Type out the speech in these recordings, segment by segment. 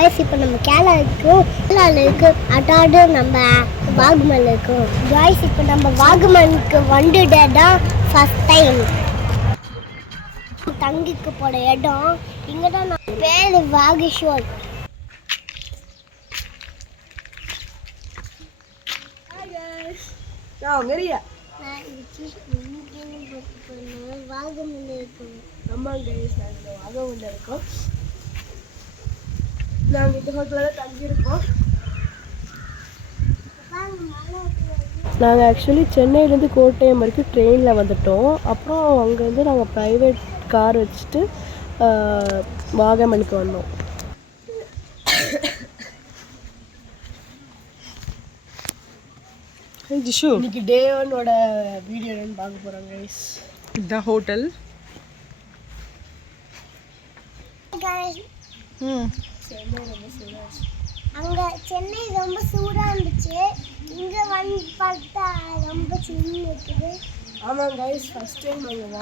Guys இப்போ நம்ம கேரளா இருக்கோம். கேரளால இருக்கு அட்டாடு நம்ம வாகமன் இருக்கோம். गाइस இப்போ நம்ம வாகமனுக்கு வந்துட்டதா ஃபர்ஸ்ட் டைம். தங்கிக்கு போற இடம் இங்க தான். பேர் வாகேஷ்வர். Hi guys. நான் மரியா. நான் வாகமன் இருக்கோம். அம்மா guys நாங்க வாகமன்ல இருக்கோம். நாங்க இந்த ஹோட்டல்ல தங்கி இருக்கோம். நாங்கள் ஆக்சுவலி சென்னையிலேருந்து கோட்டயம் வரைக்கும் ட்ரெயினில் வந்துட்டோம். அப்புறம் அங்கேருந்து நாங்கள் ப்ரைவேட் கார் வச்சுட்டு வாகமனுக்கு வந்தோம். ஜிஷு இன்னைக்கு டே 1ஓட வீடியோ என்னன்னு பார்க்க போகிறோம் கைஸ். இதுதான் ஹோட்டல். அங்கே சென்னை ரொம்ப சூடாக இருந்துச்சு. இங்கே வந்து பார்த்தா ரொம்ப சின்ன இருக்குது. ஆமாம் கைஸ், ஃபஸ்ட் டைம் நாங்கள்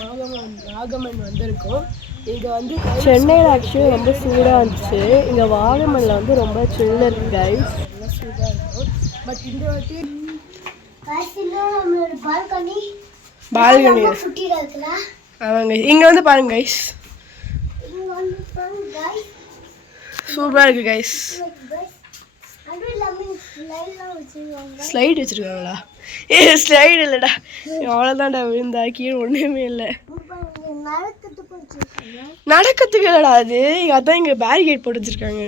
வாகமன் வந்திருக்கோம். இங்கே வந்து சென்னையில் ஆக்சுவலி ரொம்ப சூடாக இருந்துச்சு. இங்கே வாகமனில் வந்து ரொம்ப சில்லுன்னு இருக்குது கைஸ். ரொம்ப சூடாக இருக்கும். பட் இந்த வாட்டி நம்மளோட பால்கனி குட்டியாக இருக்குல்ல. ஆமாங்க, இங்கே வந்து பாருங்க கைஸ், இங்கே வந்து பாருங்க கைஸ், சூப்பராக இருக்குது கைஸ். ஸ்லைடு வச்சுருக்காங்களா? ஸ்லைடு இல்லைடா, அவ்வளோதான்டா, விழுந்தா கீழே ஒன்றுமே இல்லை. நடக்கிறதுக்கு இல்லைடா அது, அதான் இங்கே பேரிகேட் போட்டு வச்சுருக்காங்க.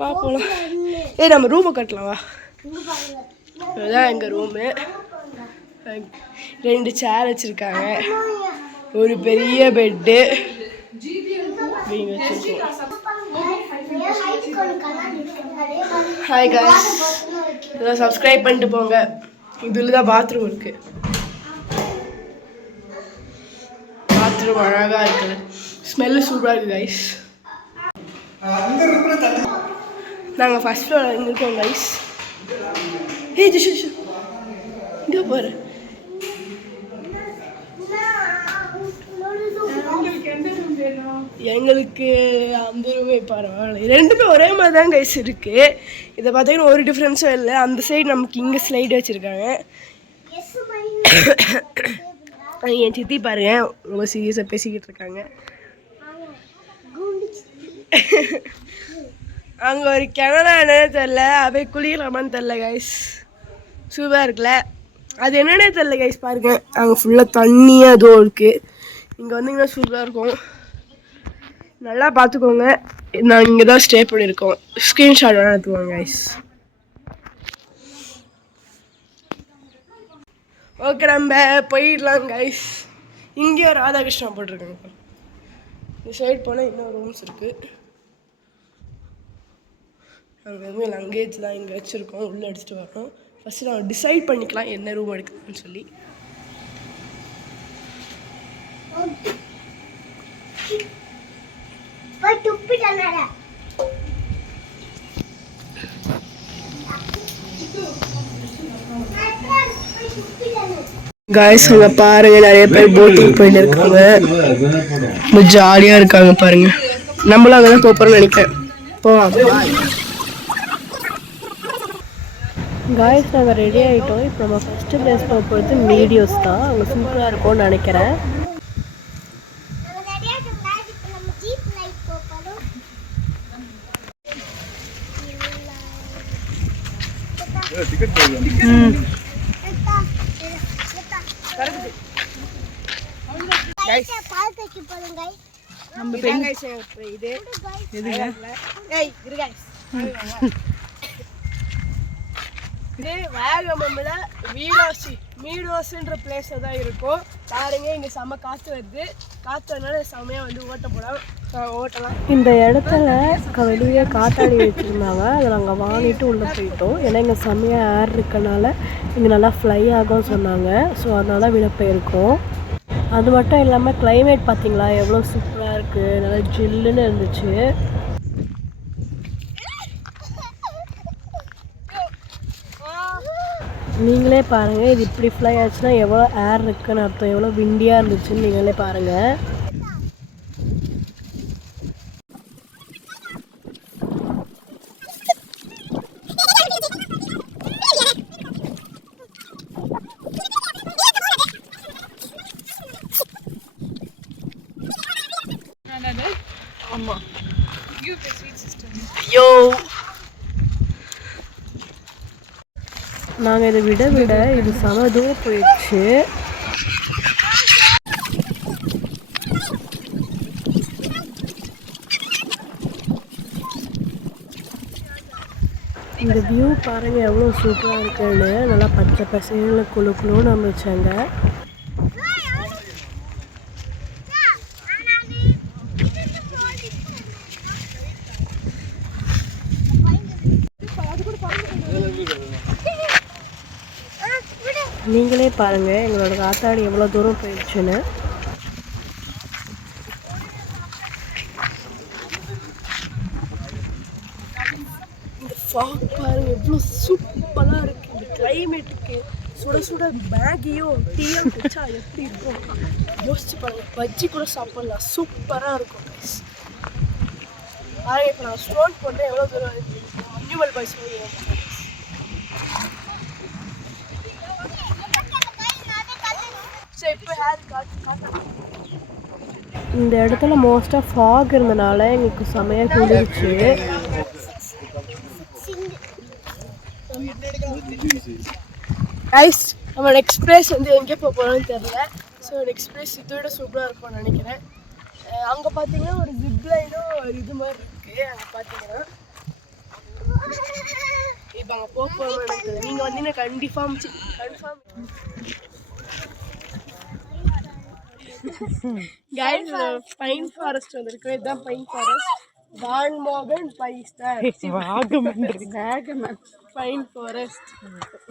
வா போகலாம். நம்ம ரூமை கட்டலாம் வா. இதுதான் எங்கள் ரூமு. 2 சேர் வச்சுருக்காங்க, ஒரு பெரிய பெட்டு வச்சுருக்கோம். ஹாய் காய்ஸ், இதெல்லாம் சப்ஸ்கிரைப் பண்ணிட்டு போங்க. இதில் தான் பாத்ரூம் இருக்குது. பாத்ரூம் அழகாக இருக்குது, ஸ்மெல்லு சூப்பராக இருக்குது கைஸ். நாங்கள் ஃபஸ்ட் ஃப்ளோர் இருக்கோம் கைஸ். ஏய் ஜிஷு இங்கே பாரு. எங்களுக்கு அந்த ரூமே பரவாயில்ல, 2மே ஒரே மாதிரி தான் கைஸ் இருக்குது. இதை பார்த்தீங்கன்னா ஒரு டிஃப்ரென்ஸும் இல்லை. அந்த சைடு நமக்கு இங்கே ஸ்லைடு வச்சுருக்காங்க. என் சித்தி பாருங்க, ரொம்ப சீரியஸாக பேசிக்கிட்டு இருக்காங்க. அங்கே ஒரு கிணறா என்னன்னு தெரில, அப்படியே குளிக்கலாமான்னு தெரில கைஸ். சூப்பராக இருக்குல்ல, அது என்னன்னே தெரில கைஸ். பாருங்க, அங்கே ஃபுல்லாக தண்ணியாக ஏதோ இருக்குது. இங்கே வந்தீங்கன்னா சூப்பராக இருக்கும், நல்லா பார்த்துக்கோங்க. நாங்கள் இங்கே தான் ஸ்டே பண்ணியிருக்கோம். ஸ்க்ரீன்ஷாட் வேணால் எடுத்துக்கோங்க கைஸ். ஓகே, நம்ம போயிடலாம் கைஸ். இங்கேயும் ராதாகிருஷ்ணா போட்டிருக்காங்க. இந்த சைடு போனால் இன்னும் ரூம்ஸ் இருக்குது. நாங்கள் எதுவுமே லங்கேஜ் தான் இங்கே வச்சுருக்கோம், உள்ளே எடுத்துகிட்டு வரோம். ஃபஸ்ட்டு நாங்கள் டிசைட் பண்ணிக்கலாம் என்ன ரூம் எடுக்குதுன்னு சொல்லி. காய்ஸ் அங்கே பாருங்க, நிறைய பேர் போட்டிங் போயிட்டு இருக்காங்க, ரொம்ப ஜாலியாக இருக்காங்க பாருங்க. நம்மளும் அங்கே தான் போகிறோம்னு நினைக்கிறேன். போவாங்க காய்ஸ். நாங்கள் ரெடி ஆகிட்டோம். இப்போ நம்ம ஃபஸ்ட்டு பிளேஸ் போக போகிறது மீடியோஸ் தான். அங்கே சூப்பராக இருக்கும்னு நினைக்கிறேன். இது வாகமன்ல மீடோஸ்ன்ற பிளேஸில் தான் இருக்கும். பாருங்க, இங்கே செம்ம காற்று வருது. காற்று வரனால செம்மையாக வந்து ஓட்டலாம். இந்த இடத்துல வெளியே காத்தாடி வச்சுருந்தாங்க, அதை நாங்கள் வாங்கிட்டு உள்ளே போயிட்டோம். ஏன்னா இங்கே செம்மையாக ஏர் இருக்கனால இங்கே நல்லா ஃப்ளை ஆகும் சொன்னாங்க. ஸோ அதனால விட போயிருக்கோம். அது மட்டும் இல்லாமல் கிளைமேட் பார்த்தீங்களா எவ்வளோ சூப்பராக இருக்குது, நல்லா ஜில்லுன்னு இருந்துச்சு. நீங்களே பாருங்கள், இது இப்படி ஃப்ளை ஆச்சுன்னா எவ்வளோ ஏர் இருக்குன்னு அர்த்தம், எவ்வளோ விண்டியாக இருந்துச்சுன்னு நீங்களே பாருங்கள். ஆமாம் ஐயோ நாங்கள் இதை விட இது செம தூரம் போயிடுச்சு. இந்த வியூ பாருங்க எவ்வளோ சூப்பராக இருக்குன்னு. நல்லா பச்சை பசங்களை குழுன்னு அமைச்சாங்க. நீங்களே பாருங்க எங்களோட காத்தாடி எவ்வளோ தூரம் போயிடுச்சுன்னு. ஃபாக் பாருங்க எவ்வளோ சூப்பராக இருக்குது. இந்த கிளைமேட்டுக்கு சுட சுட மேகியும் டீயும் குடிச்சா எப்படி இருக்கும் யோசிச்சு பாருங்க. பஜ்ஜி கூட சாப்பிடலாம், சூப்பராக இருக்கும். பாருங்க இப்போ நான் ஸ்டோன் போட்டேன் எவ்வளோ தூரம் மஞ்சுமல் பாய்ஸ். இந்த இடத்துல மோஸ்ட்டாக ஃபாக் இருந்தனால எங்களுக்கு செமையாக குளிர்ச்சு. கைஸ் நம்ம நெக்ஸ்ட் பிளேஸ் வந்து எங்கே போக போகிறோம்னு தெரியல. ஸோ நெக்ஸ்ட் பிளேஸ் இதோட சூப்பராக இருக்கும்னு நினைக்கிறேன். அங்கே பார்த்தீங்கன்னா ஒரு ஜிப்லைனும் ஒரு இது மாதிரி இருக்குது. அங்கே பார்த்தீங்கன்னா இப்போ அங்கே போக போகிறோம்னு நினைக்கிறேன். நீங்கள் வந்தீங்கன்னா கன்ஃபார்ம் கைஸ் பைன் ஃபாரஸ்ட் வந்திருக்கு. இதுதான் பைன் ஃபாரஸ்ட். வான்மோகன் பைன் ஃபாரஸ்ட்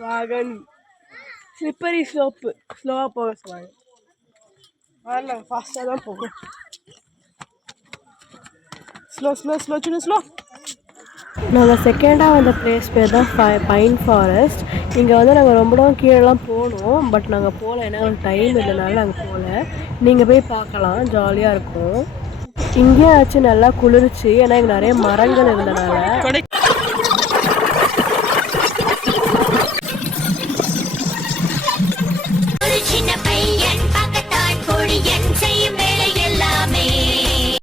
வாகன் ஸ்லிப்பரி ஸ்லோப்பு. ஸ்லோவாக போக சொல்லுவாங்க. நாங்கள் ஃபாஸ்ட்டாக தான் போகும். ஸ்லோ. நாங்கள் செகண்டாக வந்த பிளேஸ் பேர் தான் பைன் ஃபாரஸ்ட். இங்கே வந்து நாங்கள் ரொம்ப நேரம் கீழெல்லாம் போனோம். பட் நாங்கள் போகல, ஏன்னா டைம் இல்லைனால நாங்கள் போகல. நீங்கள் போய் பார்க்கலாம், ஜாலியாக இருக்கும். இங்கேயும் ஆச்சு நல்லா குளிர்ச்சி, ஏன்னா இங்கே நிறைய மரங்கள் இருந்தனால.